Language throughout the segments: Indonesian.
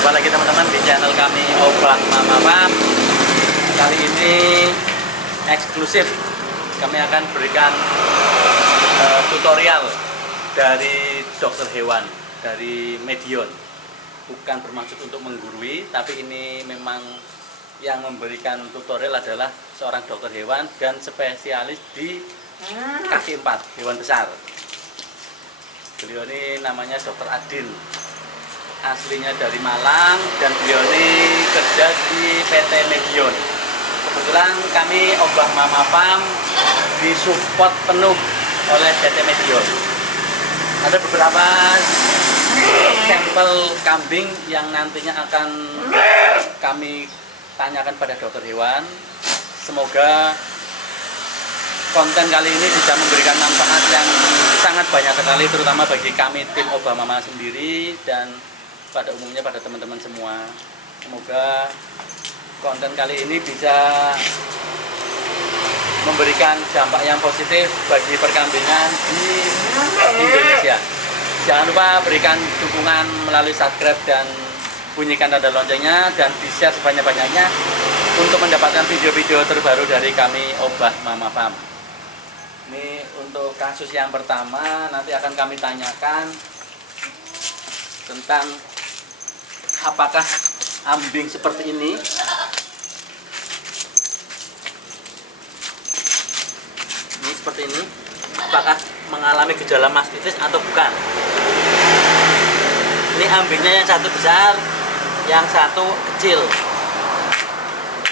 Jumpa lagi teman-teman di channel kami Obah Mama Farm. Kali ini eksklusif kami akan berikan tutorial dari dokter hewan dari Medion. Bukan bermaksud untuk menggurui, tapi ini memang yang memberikan tutorial adalah seorang dokter hewan dan spesialis di kaki 4 hewan besar. Beliau ini namanya Dokter Adil, aslinya dari Malang dan beliau ini kerja di PT Medion. Kebetulan kami Obah Mama Farm disupport penuh oleh PT Medion. Ada beberapa sampel kambing yang nantinya akan kami tanyakan pada dokter hewan. Semoga konten kali ini bisa memberikan manfaat yang sangat banyak sekali, terutama bagi kami tim Obah Mama sendiri dan pada umumnya pada teman-teman semua. Semoga konten kali ini bisa memberikan dampak yang positif bagi perkambingan di Indonesia. Jangan lupa berikan dukungan melalui subscribe dan bunyikan tanda loncengnya dan di-share sebanyak-banyaknya untuk mendapatkan video-video terbaru dari kami Obah Mama Farm. Ini untuk kasus yang pertama, nanti akan kami tanyakan tentang apakah ambing seperti ini seperti ini, apakah mengalami gejala mastitis atau bukan. Ini ambingnya yang satu besar, yang satu kecil.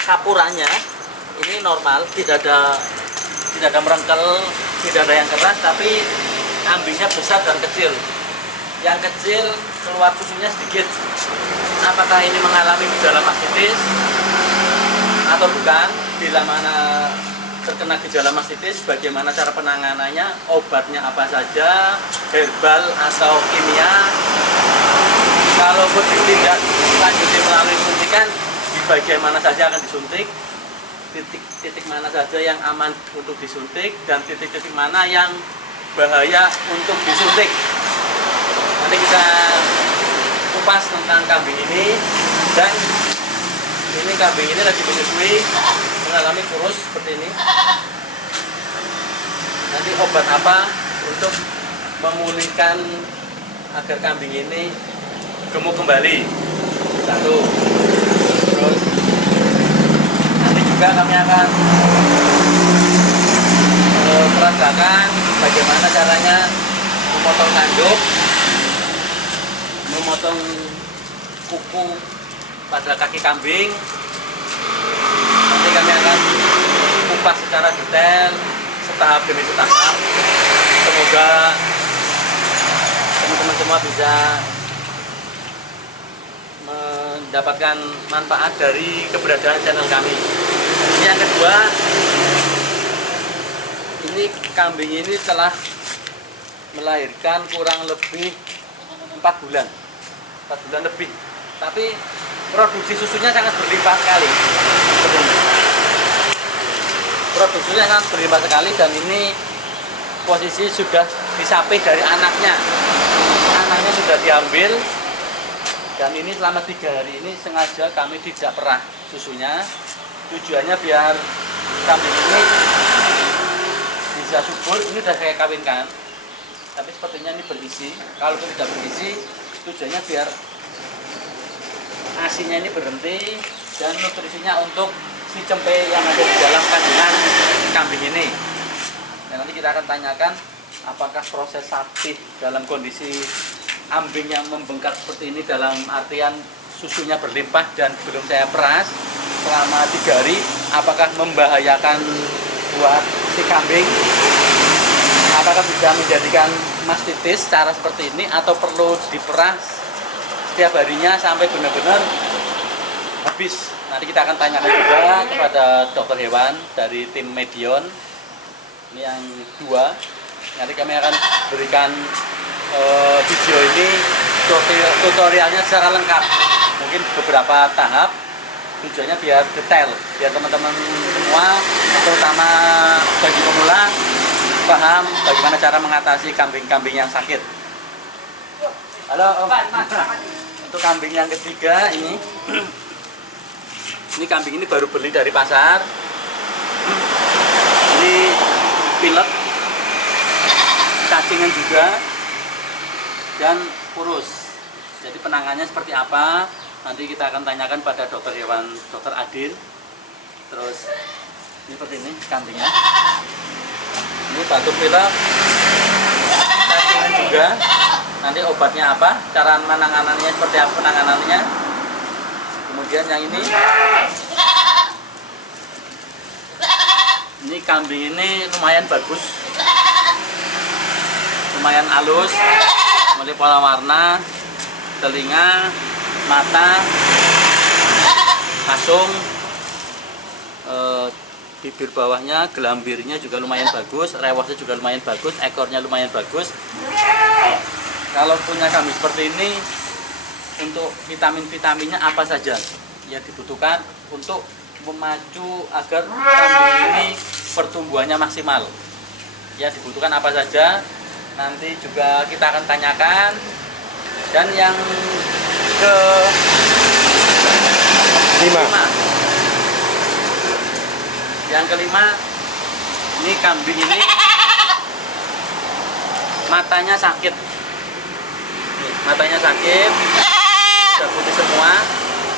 Kapurannya ini normal, tidak ada merengkel, tidak ada yang keras, tapi ambingnya besar dan kecil. Yang kecil keluar susunya sedikit. Apakah ini mengalami gejala mastitis atau bukan? Bila mana terkena gejala mastitis, bagaimana cara penanganannya, obatnya apa saja, herbal atau kimia. Kalau ditindak lanjuti melalui suntikan, di bagian mana saja akan disuntik, titik mana saja yang aman untuk disuntik, dan titik-titik mana yang bahaya untuk disuntik. Nanti kita kupas tentang kambing ini. Dan ini kambing ini lagi menyusui, mengalami kurus seperti ini. Nanti obat apa untuk memulihkan agar kambing ini gemuk kembali? Satu. Terus nanti juga kami akan peragakan bagaimana caranya memotong tanduk, memotong kuku pada kaki kambing. Nanti kami akan kupas secara detail, setahap demi setahap. Semoga teman-teman semua bisa mendapatkan manfaat dari keberadaan channel kami. Yang kedua, ini kambing ini telah melahirkan kurang lebih 4 bulan lebih, tapi produksi susunya sangat berlimpah sekali. Produksinya sangat berlimpah sekali, dan ini posisi sudah disapih dari anaknya sudah diambil. Dan ini selama 3 hari ini sengaja kami tidak perah susunya, tujuannya biar kambing ini bisa subur. Ini sudah saya kawinkan, tapi sepertinya ini berisi. Kalau tidak berisi, tujuannya biar asinya ini berhenti dan nutrisinya untuk si cempe yang ada di dalam kandungan kambing ini. Dan nanti kita akan tanyakan apakah proses sapih dalam kondisi ambing yang membengkak seperti ini, dalam artian susunya berlimpah dan belum saya peras selama 3 hari, apakah membahayakan buat si kambing, apakah bisa menjadikan mastitis cara seperti ini, atau perlu diperas setiap harinya sampai benar-benar habis. Nanti kita akan tanyakan juga kepada dokter hewan dari tim Medion. Ini yang 2. Nanti kami akan berikan video ini tutorialnya secara lengkap, mungkin beberapa tahap, tujuannya biar detail, biar teman-teman semua, terutama bagi pemula, paham bagaimana cara mengatasi kambing-kambing yang sakit. Halo Om. Untuk kambing yang ketiga ini. Ini kambing ini baru beli dari pasar. Ini pilek, cacingan juga, dan kurus. Jadi penanganannya seperti apa? Nanti kita akan tanyakan pada dokter hewan, dokter Adin. Terus ini seperti ini kambingnya. Ini batuk pilek, cacingan juga. Nanti obatnya apa? Cara penanganannya seperti apa penanganannya? Kemudian yang ini kambing ini lumayan bagus, lumayan halus, mulai pola warna, telinga, mata, asung, bibir bawahnya, gelambirnya juga lumayan bagus, rewasnya juga lumayan bagus, ekornya lumayan bagus. Kalau punya kambing seperti ini, untuk vitamin-vitaminnya apa saja yang dibutuhkan untuk memacu agar kambing ini pertumbuhannya maksimal. Ya, dibutuhkan apa saja nanti juga kita akan tanyakan. Dan yang ke lima. Yang kelima, ini kambing ini matanya sakit. Nih, matanya sakit, sudah putih semua.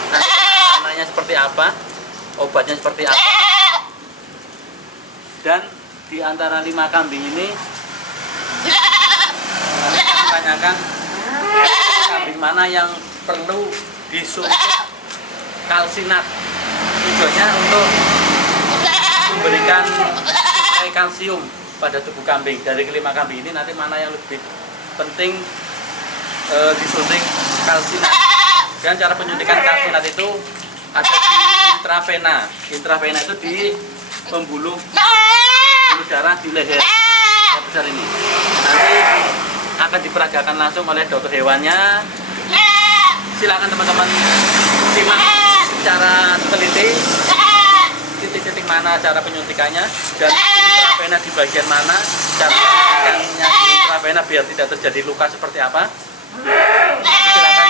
Nanti warnanya seperti apa, obatnya seperti apa. Dan di antara 5 kambing ini nanti kita tanyakan kambing mana yang perlu disuntik kalsinat. Tujuannya untuk memberikan suplai kalsium pada tubuh kambing. Dari kelima kambing ini nanti mana yang lebih penting disuntik kalsinat. Dan cara penyuntikan kalsinat itu ada di intravena. Intravena itu di pembuluh darah di leher yang besar ini. Nanti akan diperagakan langsung oleh dokter hewannya. Silakan teman-teman simak secara teliti titik-titik mana cara penyuntikannya dan intravena di bagian mana, cara penyuntikannya di intravena biar tidak terjadi luka seperti apa. Silakan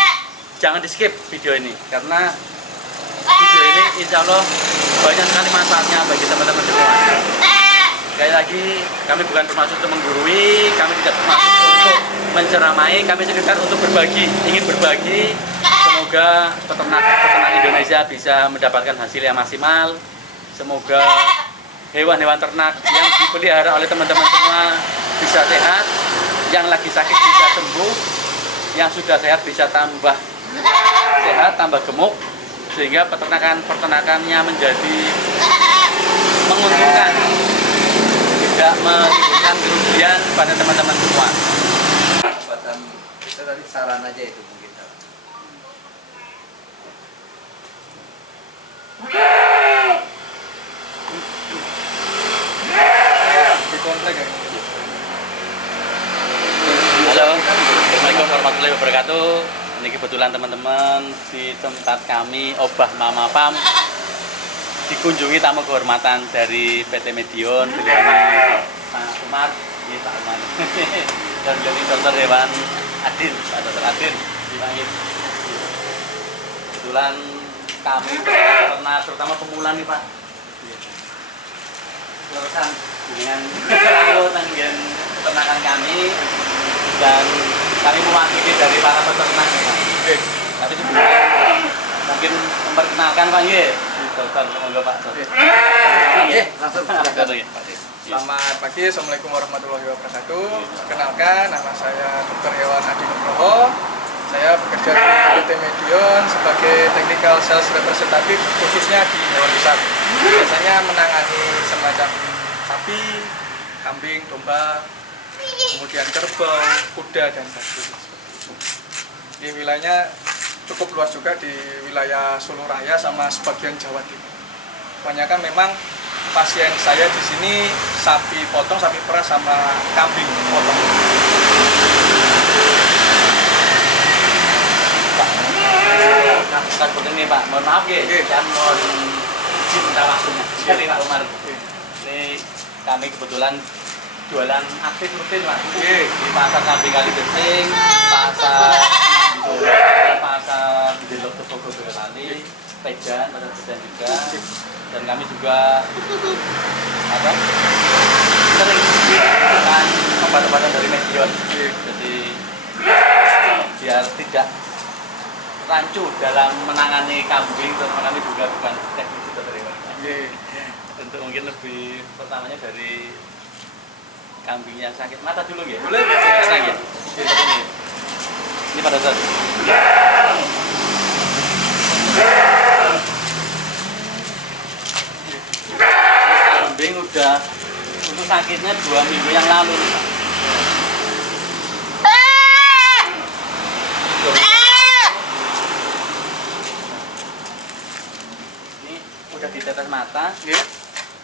jangan di skip video ini karena video ini insya Allah banyak sekali manfaatnya bagi teman-teman semua. Sekali lagi, kami bukan bermaksud untuk menggurui, kami tidak bermaksud untuk menceramai, kami sekedar untuk berbagi, ingin berbagi. Semoga peternak Indonesia bisa mendapatkan hasil yang maksimal. Semoga hewan-hewan ternak yang dipelihara oleh teman-teman semua bisa sehat, yang lagi sakit bisa sembuh, yang sudah sehat bisa tambah sehat, tambah gemuk, sehingga peternakannya menjadi menguntungkan, tidak menimbulkan kerugian pada teman-teman semua. Kita tadi saran aja itu mungkin. Di komplek ya. Halo, Assalamualaikum warahmatullahi wabarakatuh. Ini kebetulan teman-teman di tempat kami Obah Mama Farm dikunjungi tamu kehormatan dari PT Medion, beliau Pak Umar, ini Pak Umar, dan beliau ini dokter hewan Adin, Pak Dokter Adin dipanggil. Kebetulan kami pernah terutama pemula nih Pak. Terusan dengan selalu tanggihan peternakan kami dan kami mewakili dari para peternak ya Pak. Tapi sebelumnya mungkin memperkenalkan Pak Ye. Dokter, semoga Pak. Langsung. Selamat pagi, Assalamualaikum warahmatullahi wabarakatuh. Kenalkan, nama saya Dr. Hewan Adi Nugroho. Saya bekerja di PT Medion sebagai Technical Sales Representative khususnya di hewan besar. Biasanya menangani semacam sapi, kambing, domba, kemudian kerbau, kuda, dan sebagainya. Di wilayahnya cukup luas juga di wilayah Solo Raya sama sebagian Jawa Timur. Kebanyakan memang pasien saya di sini sapi potong, sapi perah sama kambing potong. Bukan begini Pak, mohon maaf ya, dan mohon izin minta waktunya dari Pak Umar. Ini kami kebetulan jualan aktif rutin Pak, di pasar Kambing Kali Bersing, pasar pasar di Lotus Boyolali, Pedan, pasar Pedan juga, dan kami juga sering menggunakan obat-obatan dari Medion. Jadi biar tidak rancu dalam menangani kambing, terutama kami juga bukan teknisi dokter hewan. Untuk mungkin lebih pertamanya dari kambing yang sakit mata dulu ya. Boleh sekarang ya. Ini pada saat kambing udah untuk sakitnya 2 minggu yang lalu. Ini udah ditetes mata,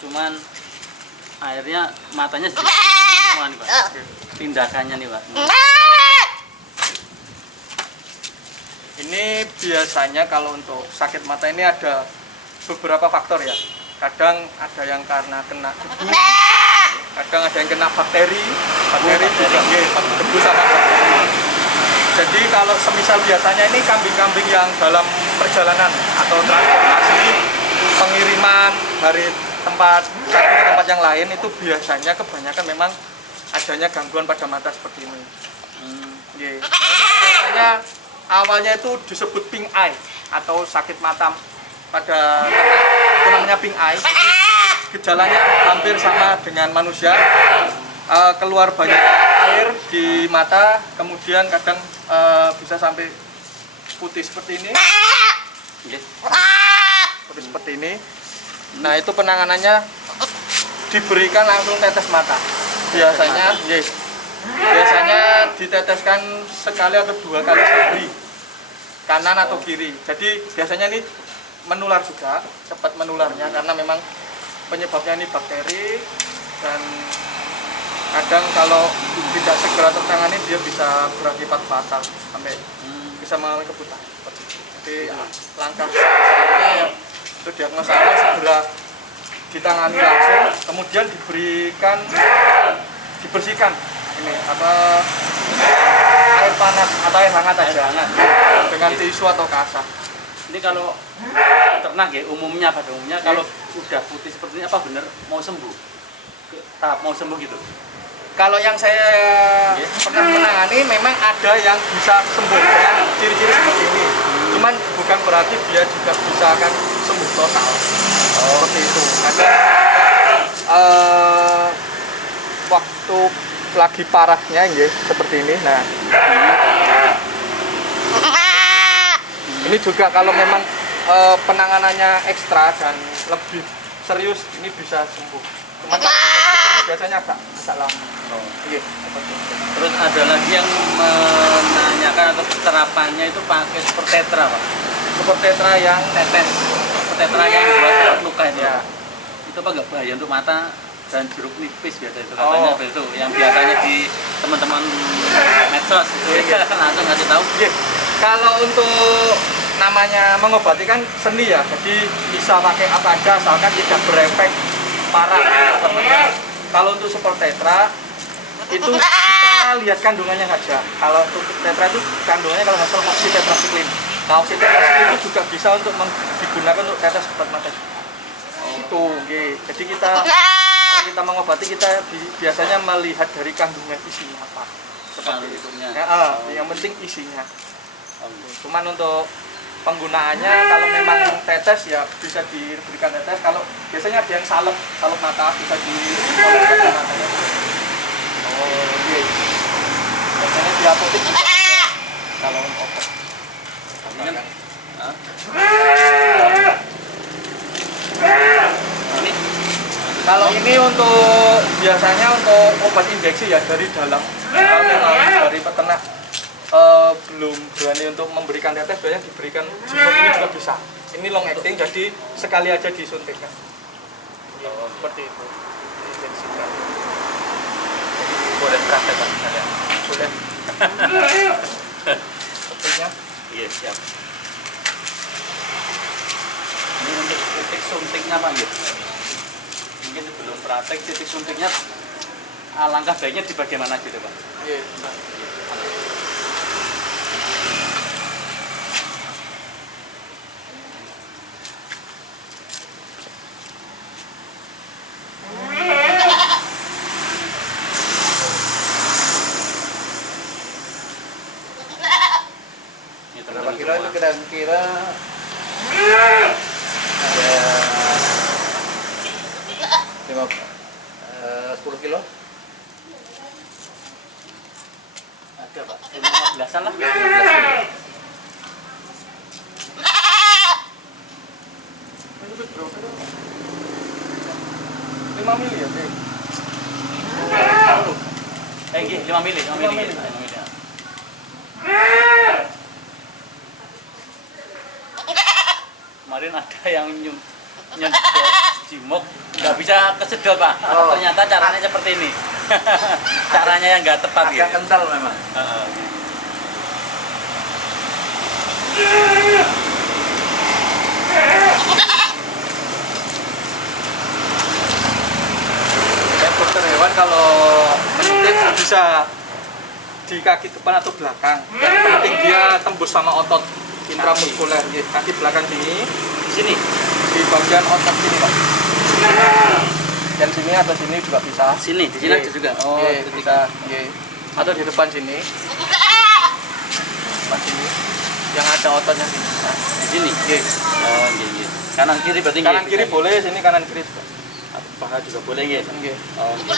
cuman airnya matanya sedikit semua nih Pak. Tindakannya nih Pak. Ini biasanya kalau untuk sakit mata ini ada beberapa faktor ya. Kadang ada yang karena kena debu, kadang ada yang kena bakteri juga, debu sama bakteri. Jadi kalau semisal biasanya ini kambing-kambing yang dalam perjalanan atau transportasi pengiriman dari tempat satu ke tempat yang lain itu biasanya kebanyakan memang adanya gangguan pada mata seperti ini. Biasanya awalnya itu disebut pink eye atau sakit mata pada ternak, itu namanya pink eye. Jadi gejalanya hampir sama dengan manusia, keluar banyak air di mata, kemudian kadang bisa sampai putih seperti ini, putih seperti ini. Nah itu penanganannya diberikan langsung tetes mata. Biasanya diteteskan sekali atau 2 kali sehari, kanan atau kiri. Jadi biasanya ini menular juga, cepat menularnya karena memang penyebabnya ini bakteri, dan kadang kalau tidak segera tertangani dia bisa berakibat fatal sampai bisa mengalami kebutaan. Jadi langkah selanjutnya ya itu diagnosa awal segera ditangani langsung, kemudian dibersihkan ini air panas atau air hangat aja dengan tisu atau kasar. Ini kalau ternak ya pada umumnya kalau udah putih seperti ini apa bener mau sembuh? Tahap mau sembuh gitu? Kalau yang saya pernah menangani memang ada yang bisa sembuh dengan ciri-ciri seperti ini. Cuman bukan berarti dia juga bisa akan sembuh total. Seperti itu. Ada waktu lagi parahnya ya seperti ini. Nah, ini juga kalau memang penanganannya ekstra dan lebih serius ini bisa sembuh. Cuman biasanya agak lama. Terus ada lagi yang menanyakan atau terapannya itu pakai super tetra Pak. Super tetra yang Tetes, super tetra yang buat luka itu. Ya. Itu apa nggak bahaya untuk mata dan jeruk nipis biasa itu katanya itu yang biasanya di teman-teman medsos itu langsung ngasih tahu. Kalau untuk namanya mengobati kan seni ya, jadi bisa pakai apa aja asalkan tidak berefek parah. Kalau untuk super tetra itu kita lihat kandungannya saja. Kalau untuk tetra itu kandungannya kalau nggak salah oksitetrasiklin. Nah oksitetrasiklin itu juga bisa untuk digunakan untuk tetes obat mata. Itu, jadi kalau kita mengobati kita biasanya melihat dari kandungan isinya apa. Seperti itu. Yang penting isinya. Cuman untuk penggunaannya kalau memang tetes ya bisa diberikan tetes. Kalau biasanya ada yang salep mata bisa dioleskan matanya. Biasanya di apotek juga kalau obat. Kalau ini untuk biasanya untuk obat injeksi ya dari dalam. Kalau memang dari peternak belum berani untuk memberikan tetes, biasanya diberikan jimot ini juga bisa. Ini long acting, jadi sekali aja disuntikkan. Seperti itu. Diinjeksikan. Boleh praktek Pak? Boleh. Sepertinya. Iya siap. Ini untuk titik suntiknya Pak ya. Mungkin sebelum praktek titik suntiknya alangkah baiknya di bagian mana gitu Pak? Iya. kilo itu kira-kira ada 10 kilo. Ada Pak, 15-an lah. 15 kilo. Lima mili ya, Dek? Nggih, 5 mili, 5 mili. 5 mili. 5 mili. Kemarin ada yang nyedot jimok nggak bisa kesedot Pak. Oh. Ternyata caranya seperti ini. Caranya yang nggak tepat Agak gitu. kental memang. Heeh. Dan dokter hewan kalau menyuntik bisa di kaki depan atau belakang. Yang penting dia tembus sama otot intramuskuler. Kaki belakang sini, Di sini. di bagian otot sini Pak. Dan sini atau sini juga bisa. Sini, di sini ada juga. Oh, Iya, itu bisa. Iya. Atau di depan sini. Depan sini. Yang ada ototnya sini. Nah, di sini. iya. Oh, iya, iya. Kanan kiri berarti Kanan nggih, kiri bisa. boleh, sini kanan kiri juga. Paha juga boleh nggih. Iya. Oh, nggih.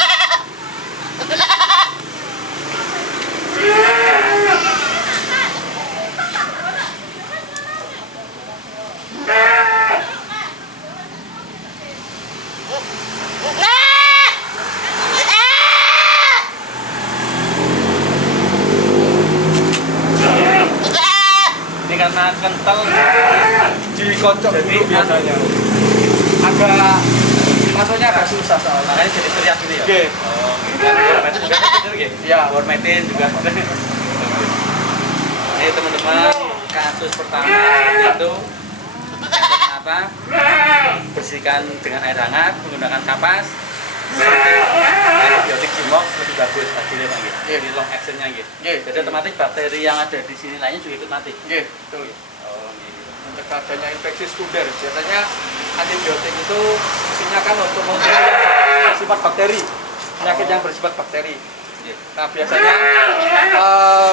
Ini karena kental Dikocok Jadi, dulu biasanya. Agak masuknya agak susah soalnya. makanya jadi teriak gitu ya. Oke. Oh, gitu. Hormatin juga gitu nggih. Iya. Hormatin juga. Ini teman-teman, kasus pertama seperti itu. Apa? Bersihkan dengan air hangat menggunakan kapas. Antibiotik jimok lebih bagus hasilnya Pak nggih. Iya. Ini long actionnya nggih. Iya. Jadi otomatis bakteri yang ada di sini lainnya juga ikut mati. Oke, betul. Oh, gitu. Mencegah adanya infeksi sekunder. Biasanya antibiotik itu fungsinya kan untuk membunuh yang bersifat bakteri, penyakit yang bersifat bakteri. Iya. Nah biasanya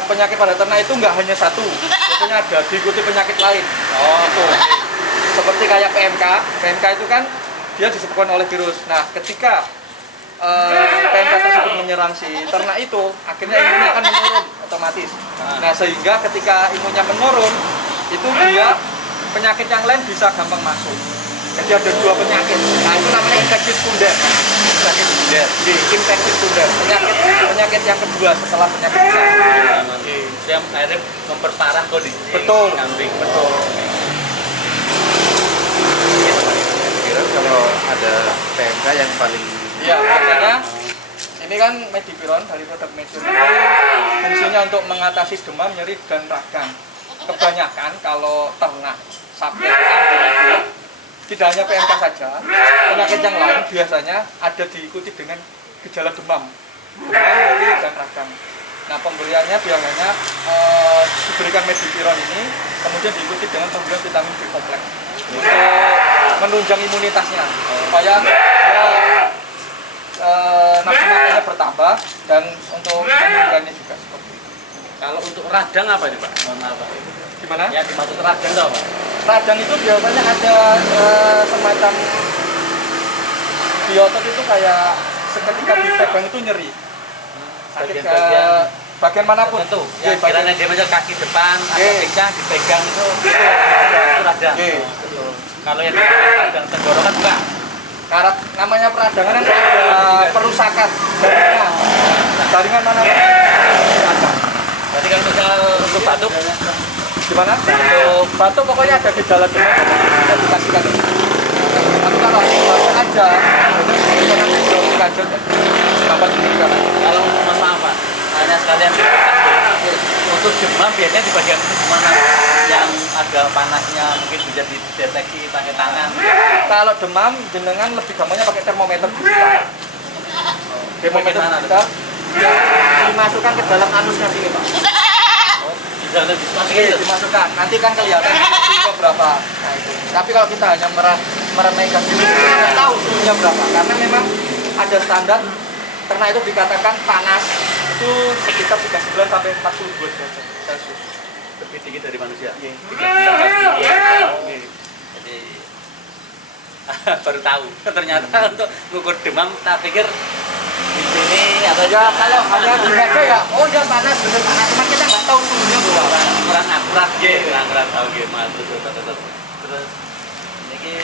penyakit pada ternak itu nggak hanya satu, biasanya ada diikuti penyakit lain. Oh, Itu seperti kayak PMK. PMK itu kan dia disebabkan oleh virus. Nah ketika PMK tersebut menyerang si ternak itu, akhirnya imunnya akan menurun otomatis. Nah sehingga ketika imunnya menurun, itu dia penyakit yang lain bisa gampang masuk. Jadi ada dua penyakit. Nah itu namanya infeksi sekunder. Penyakit sekunder. Jadi infeksi sekunder. Penyakit yang kedua setelah penyakit utama. Itu yang akhirnya memperparah kondisi Betul. kambing. Betul. Kira kalau ada PMK yang paling Iya, biasanya ini kan Medipiron dari produk Medipiron ini fungsinya untuk mengatasi demam, nyeri, dan radang. Kebanyakan kalau ternak sapi kambing tidak hanya PMK saja, penyakit yang lain biasanya ada diikuti dengan gejala demam, nyeri, dan radang. Nah pemberiannya biasanya diberikan Medipiron ini, kemudian diikuti dengan pemberian vitamin B kompleks untuk menunjang imunitasnya supaya nafsu makannya bertambah dan untuk kandungannya juga seperti itu. Kalau untuk radang apa nih Pak? Mohon maaf Pak. Gimana? Ya dimaksud radang itu apa? Radang itu biasanya ada semacam biotot itu kayak seketika dipegang itu nyeri. Sakit ke bagian manapun. Itu, Iya, yang kiranya dia macam kaki depan atau Iya. pinggang dipegang itu radang. Iya. Oh. Kalau yang radang tenggorokan bukan. Karat namanya peradangan kan ada perusakan jaringan. Jaringan mana? Ada. Berarti kalau misal untuk batuk, Gimana? Untuk batuk pokoknya ada gejala demam kita dikasihkan. Tapi kalau batuk aja, itu nanti belum lanjut ya. Tambah diberikan. kalau mohon maaf Pak, hanya sekalian untuk demam biasanya di bagian mana yang ada panasnya mungkin bisa dideteksi pakai tangan. Kalau demam, jenengan lebih gampangnya pakai termometer digital. Termometer Bagaimana digital yang dimasukkan ke dalam anusnya sini Pak. Oh, bisa ada dimasukin Oke, itu. dimasukkan. Nanti kan kelihatan suhunya berapa. Nah itu. Tapi kalau kita hanya meremehkan dulu, kita nggak tahu suhunya berapa. Karena memang ada standar ternak itu dikatakan panas itu sekitar 39 sampai 42 derajat Celcius. lebih tinggi dari manusia. Iya. 13 kali. Jadi baru tahu. Ternyata untuk mengukur demam, tak pikir di sini atau Ya kalau hanya gini aja ya, oh dia panas, bener panas, cuma kita nggak tahu suhunya berapa. kurang akurat, kurang tahu gimana terus ini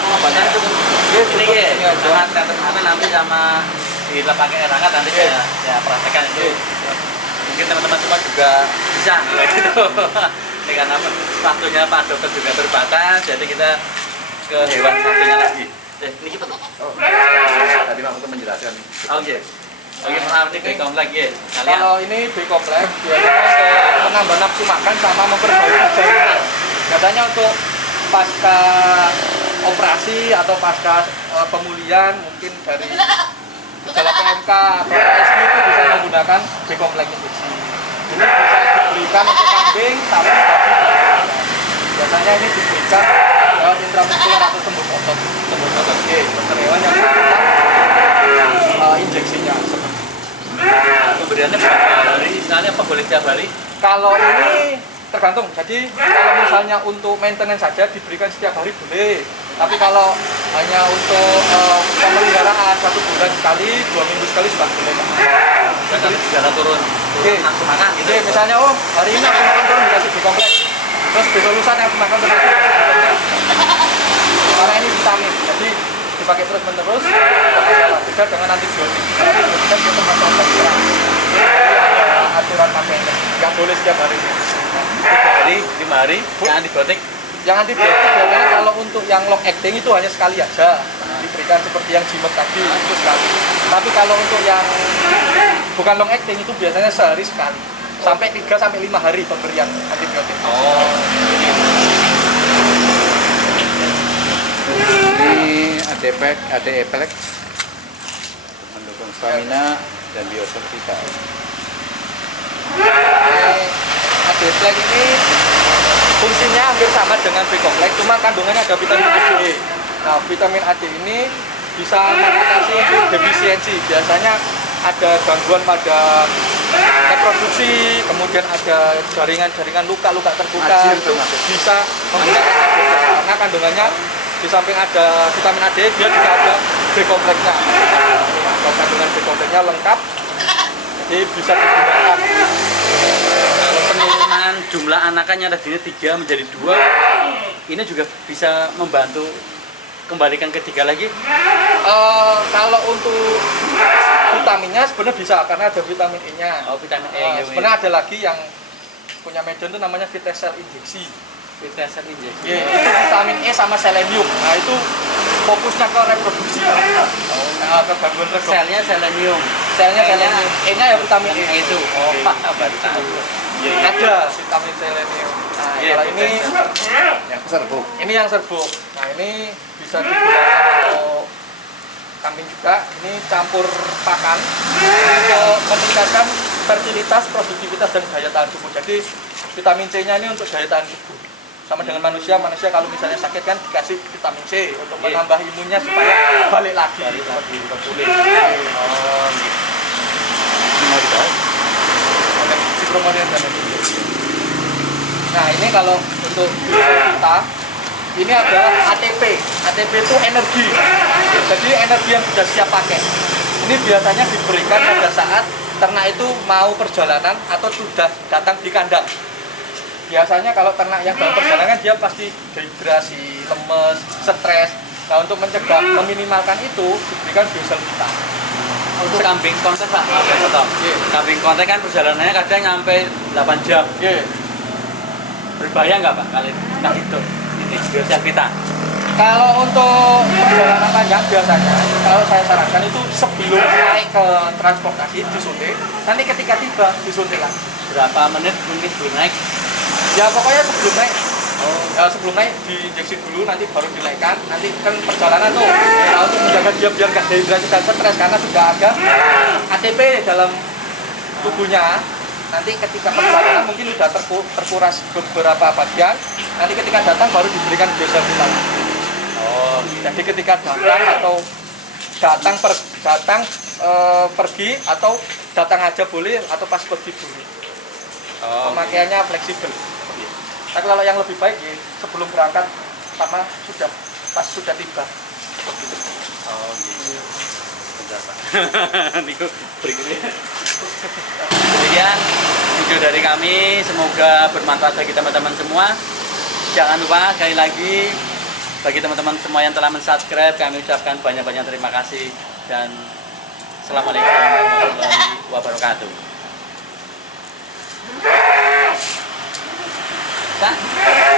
pengobatan itu ini sangat teman nanti sama pakai rangka nanti saya praktekkan itu. Mungkin teman-teman semua juga bisa gitu. Ini karena waktunya Pak Dokter juga terbatas, jadi kita ke hewan satunya lagi. Ini kita Tadi maksudnya menjelaskan. oh iya. Oke, maaf ini B komplek ya. Kalian Kalau ini B kompleks biasanya kayak menambah nafsu makan sama memperbaiki jaringan. Biasanya untuk pasca operasi atau pasca pemulihan mungkin dari gejala PMK atau PSG itu bisa menggunakan B kompleks injeksi. Ini bisa diberikan untuk kambing, sapi, babi, dan biasanya ini diberikan lewat intramuskuler atau tembus otot. Dokter hewan yang melakukan injeksinya. pemberiannya berapa hari? Misalnya apa boleh tiap hari? Kalau ini tergantung. Jadi kalau misalnya untuk maintenance saja diberikan setiap hari boleh. Tapi kalau hanya untuk pemeliharaan 1 bulan sekali, 2 minggu sekali sudah boleh. Dan kalau segala turun nafsu makan gitu. Jadi misalnya hari ini aku makan turun dikasih B kompleks. Terus besok lusa aku makan terus dikasih B kompleks. Karena ini vitamin. Jadi dipakai terus menerus, beda dengan antibiotik. Antibiotik kan dia termasuk serang. Jadi ada aturan pakainya, nggak boleh setiap hari. 3 hari, 5 hari, yang antibiotik. Yang antibiotik biasanya kalau untuk yang long acting itu hanya sekali aja diberikan seperti yang jimat tadi itu sekali. Tapi kalau untuk yang bukan long acting itu biasanya sehari sekali sampai 3 sampai 5 hari pemberian antibiotik. Oh, Ini ADEPLEX mendukung stamina dan biotik vital. ADEPLEX ini fungsinya hampir sama dengan B kompleks, cuma kandungannya ada vitamin A, D. Nah, vitamin A, D ini bisa mengatasi untuk defisiensi. Biasanya ada gangguan pada reproduksi, kemudian ada jaringan-jaringan luka-luka terbuka, itu bisa menggunakan ADEPLEX karena kandungannya di samping ada vitamin A, D, dia juga ada B kompleksnya. Nah, kandungan B kompleksnya lengkap, jadi bisa digunakan. kalau penurunan jumlah anakannya tadinya 3 menjadi 2, ini juga bisa membantu kembalikan ke 3 lagi. Kalau untuk vitaminnya sebenarnya bisa karena ada vitamin E-nya. Oh, vitamin E. Sebenarnya ada lagi yang punya Medon itu namanya Vitacell injeksi. Vitacell injeksi. Itu vitamin E sama selenium. Nah itu fokusnya ke reproduksi. Nah, ke gangguan reproduksi. Selnya selenium. Selnya selenium. E-nya ya vitamin E. Itu. Oh, baru tahu. Ada vitamin selenium. Nah, kalau ini Yang serbuk. ini yang serbuk. Nah, ini bisa digunakan untuk kambing juga. Ini campur pakan untuk meningkatkan fertilitas, produktivitas dan daya tahan tubuh. Jadi vitamin C-nya ini untuk daya tahan tubuh. Sama dengan manusia kalau misalnya sakit kan dikasih vitamin C untuk menambah imunnya supaya balik lagi pulih. Oh, gitu. Ini mau dibahas. Nah ini kalau untuk kita ini adalah ATP. ATP itu energi. Jadi energi yang sudah siap pakai. Ini biasanya diberikan pada saat ternak itu mau perjalanan atau sudah datang di kandang. Biasanya kalau ternak yang dalam perjalanan dia pasti dehidrasi, lemes, stres. Nah untuk mencegah, meminimalkan itu diberikan biosel vita. Untuk kambing kontek Pak, kambing kontek kan perjalanannya kadang nyampe 8 jam. Berbahaya nggak Pak kali itu ini biosel vita? Kalau untuk perjalanan panjang biasanya, kalau saya sarankan itu sebelum naik ke transportasi disuntik, nanti ketika tiba disuntik lagi. Berapa menit mungkin belum naik? Ya pokoknya sebelum naik. Ya, sebelum naik diinjeksi dulu, nanti baru dinaikkan. Nanti kan perjalanan tuh, nah, untuk menjaga dia biar nggak dehidrasi dan stres karena sudah ada ATP dalam tubuhnya. Nanti ketika perjalanan mungkin sudah terkuras beberapa bagian. Nanti ketika datang baru diberikan biosel vita. Oh, Jadi ketika datang atau pergi atau datang aja boleh atau pas pergi boleh. Oh, pemakaiannya fleksibel. Tapi kalau yang lebih baik ya sebelum berangkat sama pas sudah tiba. Oh, gitu. Bentar, Pak. Niku berikutnya. Kemudian video dari kami semoga bermanfaat bagi teman-teman semua. Jangan lupa sekali lagi bagi teman-teman semua yang telah mensubscribe kami ucapkan banyak-banyak terima kasih dan assalamualaikum warahmatullahi wabarakatuh. Nah.